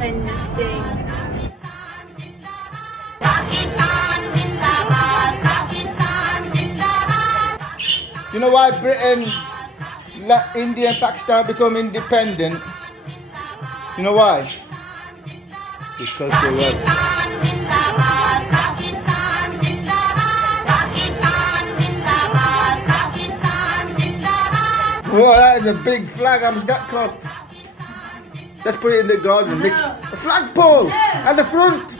Independence Day. You know why Britain let India and Pakistan become independent? You know why? Because they were. Whoa, that is a big flag. How much that cost? Let's put it in the garden. Make a flagpole at the front.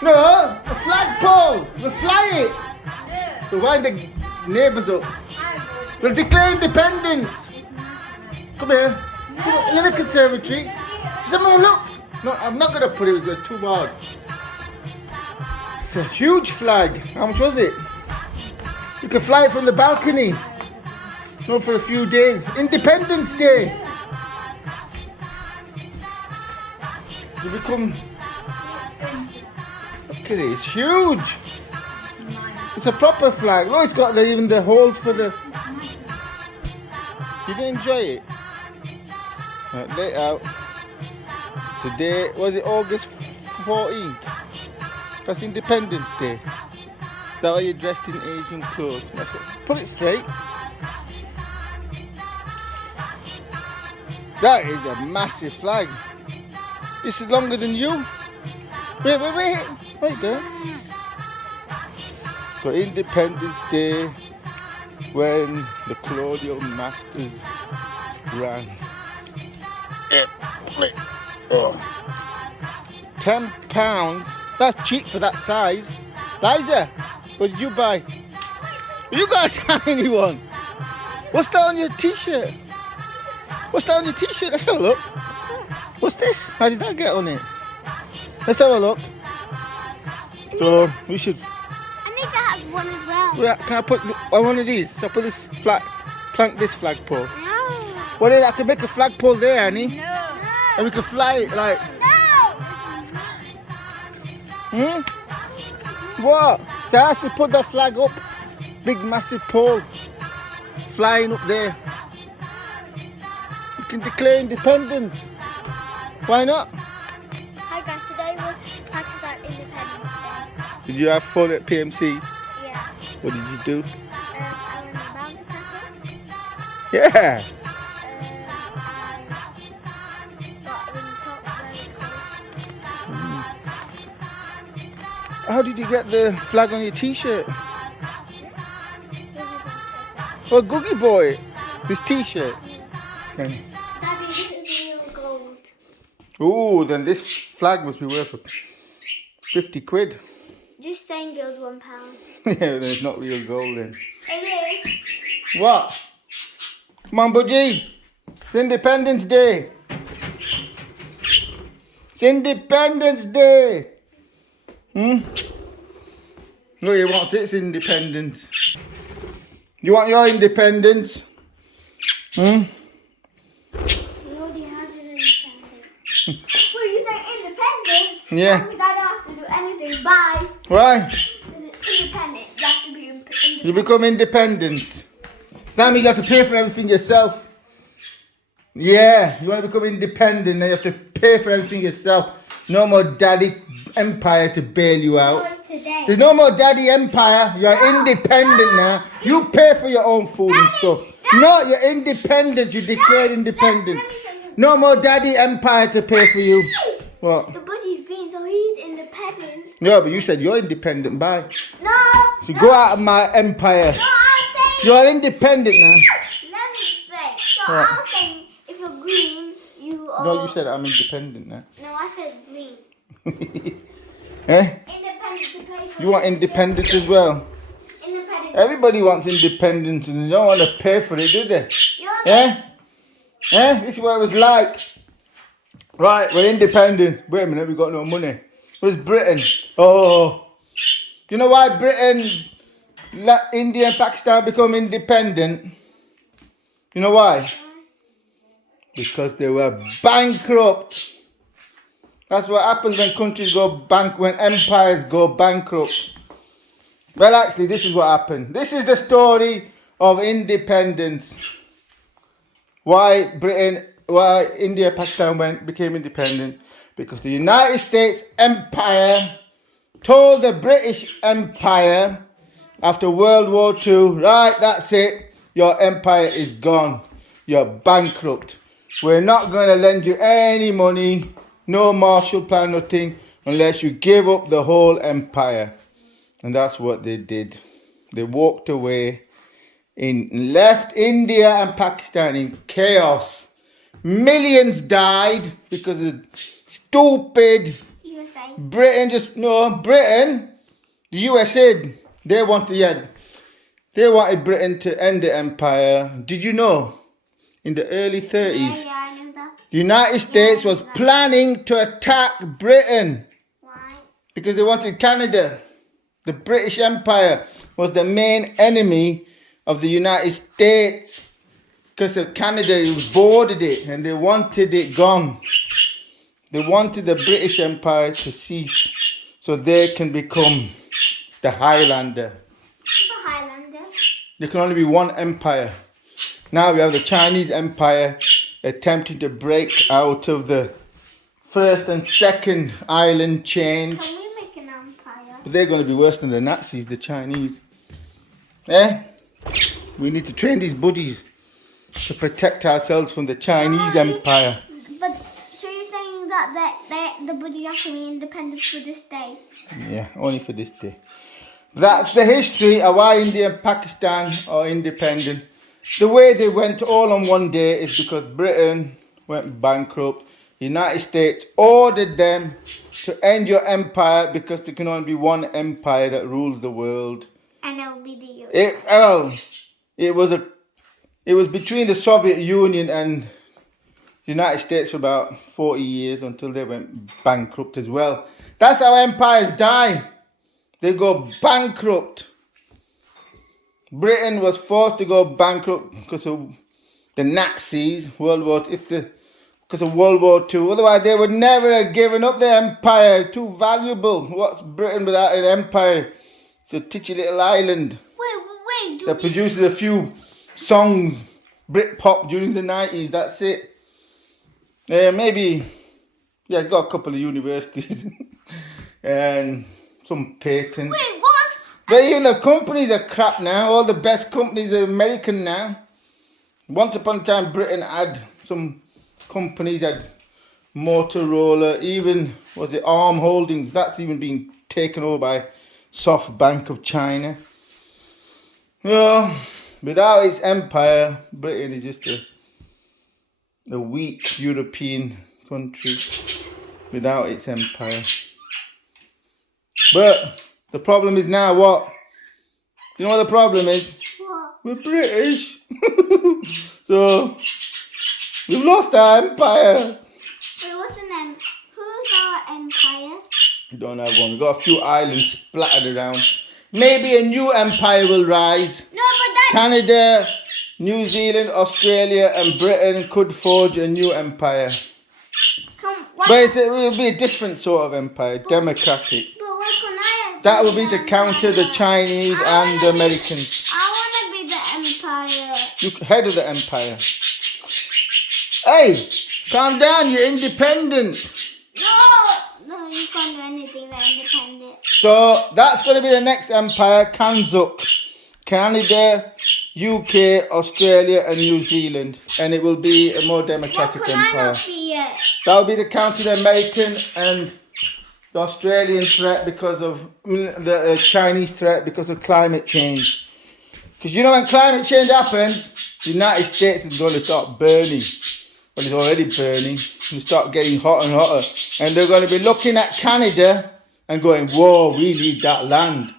No, a flagpole. We'll fly it. We'll wind the neighbours up. We'll declare independence. Come here. In the conservatory. Someone look. No, I'm not going to put it. It's too hard. It's a huge flag. How much was it? You can fly it from the balcony. No, for a few days. Independence Day. You become. Look at it. It's huge. It's a proper flag. Look, it's got even the holes for the. You didn't enjoy it? Right, lay it out. Today, was it August 14th? That's Independence Day. Is that why you're dressed in Asian clothes? Put it straight. That is a massive flag. This is longer than you. Wait there. So Independence Day, when the colonial masters ran. £10. That's cheap for that size. Liza, what did you buy? You got a tiny one. What's that on your t-shirt? What's that on your t-shirt? Let's have a look. What's this? How did that get on it? Let's have a look. So we should. I need to have one as well. Yeah, can I put on one of these? So I put this plank this flagpole. No. Well, then I can make a flagpole there, Annie. No. And we can fly it like. No. What? So I have to put that flag up. Big massive pole. Flying up there. We can declare independence. Why not? Hi guys, today we're talking about Independence Day. Did you have fun at PMC? Yeah. What did you do? I went to the Bounty Castle. Yeah. I got in the top where it's called. How did you get the flag on your t-shirt? Oh, Googie Boy. This t-shirt. Okay. Daddy, this is real gold. Oh, then this flag must be worth 50 quid. Just saying it was £1. Yeah, then it's not real gold then. It is. What? Come on, Budgie. It's Independence Day. It's Independence Day. No, you want its independence. You want your independence? You already have it independent. Well, you say independent? Yeah. That means I don't have to do anything. Bye. Why? Independent. You have to be independent. You become independent. That means you have to pay for everything yourself. Yeah, you want to become independent, then you have to pay for everything yourself. No more daddy empire to bail you out. That was today. There's no more daddy empire. You're independent now. You pay for your own food and stuff. No, you're independent. You declared independent. No more daddy empire to pay for you. What? The buddy's green, so he's independent. No, but you said you're independent. Bye. No. So go out of my empire. No, I'm saying. You're independent now. Let me explain. So What? I'm saying if you're green, you are. No, you said I'm independent now. No, I said green. Eh? Independent to pay for. You want independence as well? Independent. Everybody wants independence and they don't want to pay for it, do they? You're Eh? Eh? This is what it was like. Right, we're independent. Wait a minute, we got no money. Where's Britain? Oh. Do you know why Britain let India and Pakistan become independent? You know why? Because they were bankrupt. That's what happens when countries go when empires go bankrupt. Well, actually, this is what happened. This is the story of independence. Why Britain why India, Pakistan became independent, because the United States Empire told the British Empire after World War II, right, that's it, your empire is gone, you're bankrupt. We're not going to lend you any money, no Marshall Plan, nothing, unless you give up the whole empire. And that's what they did. They walked away and left India and Pakistan in chaos. Millions died because of stupid USA. Britain. Britain, the USA, they wanted Britain to end the empire. Did you know? In the early 30s, Yeah, I knew that. the United States was planning to attack Britain. Why? Because they wanted Canada. The British Empire was the main enemy of the United States. Because of Canada, it bordered it and they wanted it gone. They wanted the British Empire to cease so they can become the Highlander. The Highlander. There can only be one empire. Now we have the Chinese Empire attempting to break out of the first and second island chains. Can we make an empire? But they're going to be worse than the Nazis, the Chinese. Eh? We need to train these buddies to protect ourselves from the Chinese Empire. But so you're saying that the buddies have to be independent for this day? Yeah, only for this day. That's the history of why India and Pakistan are independent. The way they went all on one day is because Britain went bankrupt. The United States ordered them to end your empire because there can only be one empire that rules the world. And it will be the US. It was between the Soviet Union and the United States for about 40 years until they went bankrupt as well. That's how empires die. They go bankrupt. Britain was forced to go bankrupt because of the Nazis, because of World War II. Otherwise, they would never have given up their empire. Too valuable. What's Britain without an empire? It's a titchy little island Wait. that produces a few songs, Britpop during the 90s. That's it. It's got a couple of universities and some patents. Wait, what? But even the companies are crap now. All the best companies are American now. Once upon a time, Britain had some companies, had Motorola, even, was it Arm Holdings? That's even been taken over by SoftBank of China. Without its empire, Britain is just a weak European country without its empire. But the problem is now what? You know what the problem is? What? We're British. So, we've lost our empire. Wait, what's the name? Who's our empire? We don't have one. We've got a few islands splattered around. Maybe a new empire will rise. No, but that... Canada, New Zealand, Australia and Britain could forge a new empire. But it will be a different sort of empire, democratic. But what can I... That will be to counter the Chinese and the Americans. I want to be the empire. You head of the empire. Hey, calm down, you're independent. No, you can't do anything. They're independent. So that's going to be the next empire, Kanzuk. Canada, UK, Australia and New Zealand. And it will be a more democratic What can I empire. not be yet? That will be to counter the American and the Australian threat because of the Chinese threat because of climate change. Because you know when climate change happens, the United States is going to start burning. Well, it's already burning. It's going to start getting hotter and hotter. And they're going to be looking at Canada and going, whoa, we need that land.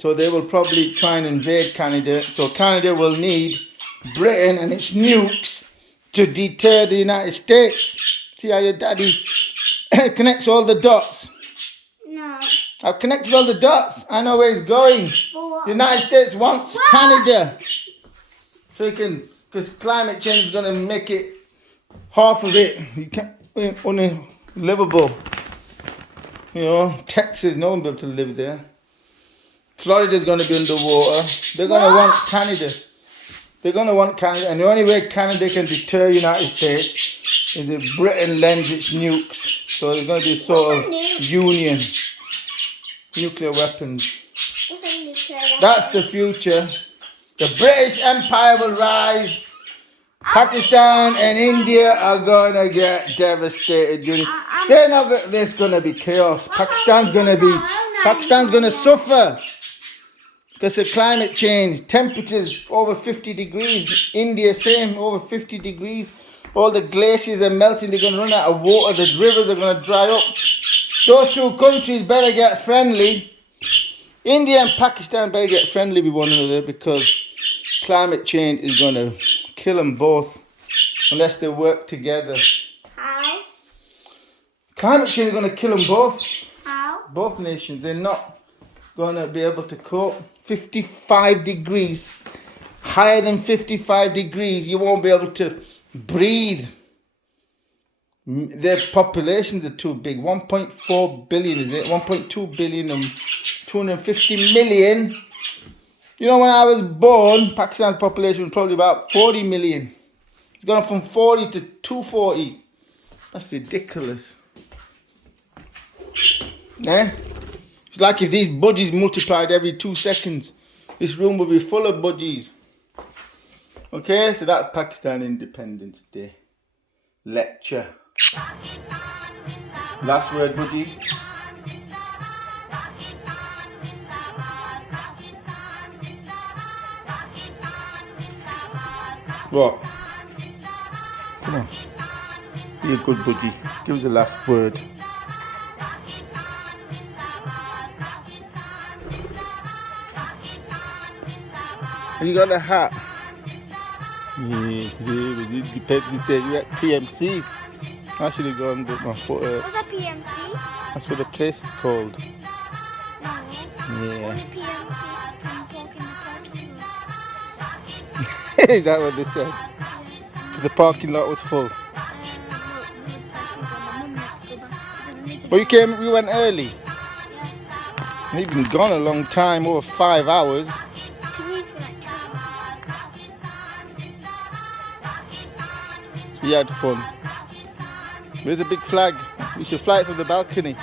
So they will probably try and invade Canada. So Canada will need Britain and its nukes to deter the United States. See how your daddy connects all the dots? No. I've connected all the dots. I know where he's going. What? The United States wants Canada. So you can, because climate change is going to make it, half of it, you can't, unlivable. You know, Texas, no one will be able to live there. Florida's going to be underwater. They're going to want Canada. They're going to want Canada, and the only way Canada can deter United States is if Britain lends its nukes. So there's going to be a sort of union. Nuclear weapons. That's the future. The British Empire will rise. Pakistan and India are going to get devastated. They're not. There's going to be chaos. Pakistan's going to suffer because of climate change. Temperatures over 50 degrees. India same, over 50 degrees. All the glaciers are melting. They're going to run out of water. The rivers are going to dry up. Those two countries better get friendly. India and Pakistan better get friendly with one another because climate change is going to kill them both unless they work together. How? Climate change is going to kill them both. How? Both nations. They're not going to be able to cope. 55 degrees. Higher than 55 degrees. You won't be able to breathe. Their populations are too big. 1.4 billion is it? 1.2 billion and 250 million. You know, when I was born, Pakistan's population was probably about 40 million. It's gone from 40 to 240. That's ridiculous. Eh? It's like if these budgies multiplied every 2 seconds. This room would be full of budgies. Okay, so that's Pakistan Independence Day lecture. Last word, budgie. What? Come on. Be a good budgie. Give us the last word. Have you got the hat? Yes, it depends. You're at PMC. I should have gone, but my foot hurts. What's a PMC? That's what the place is called. No. Yeah. Only PMC can talk in the parking lot. Is that what they said? Because the parking lot was full. Well, you went early. Yeah. You've been gone a long time, over 5 hours. To me, for like 2 hours. So you had fun. Where's the big flag? We should fly it from the balcony.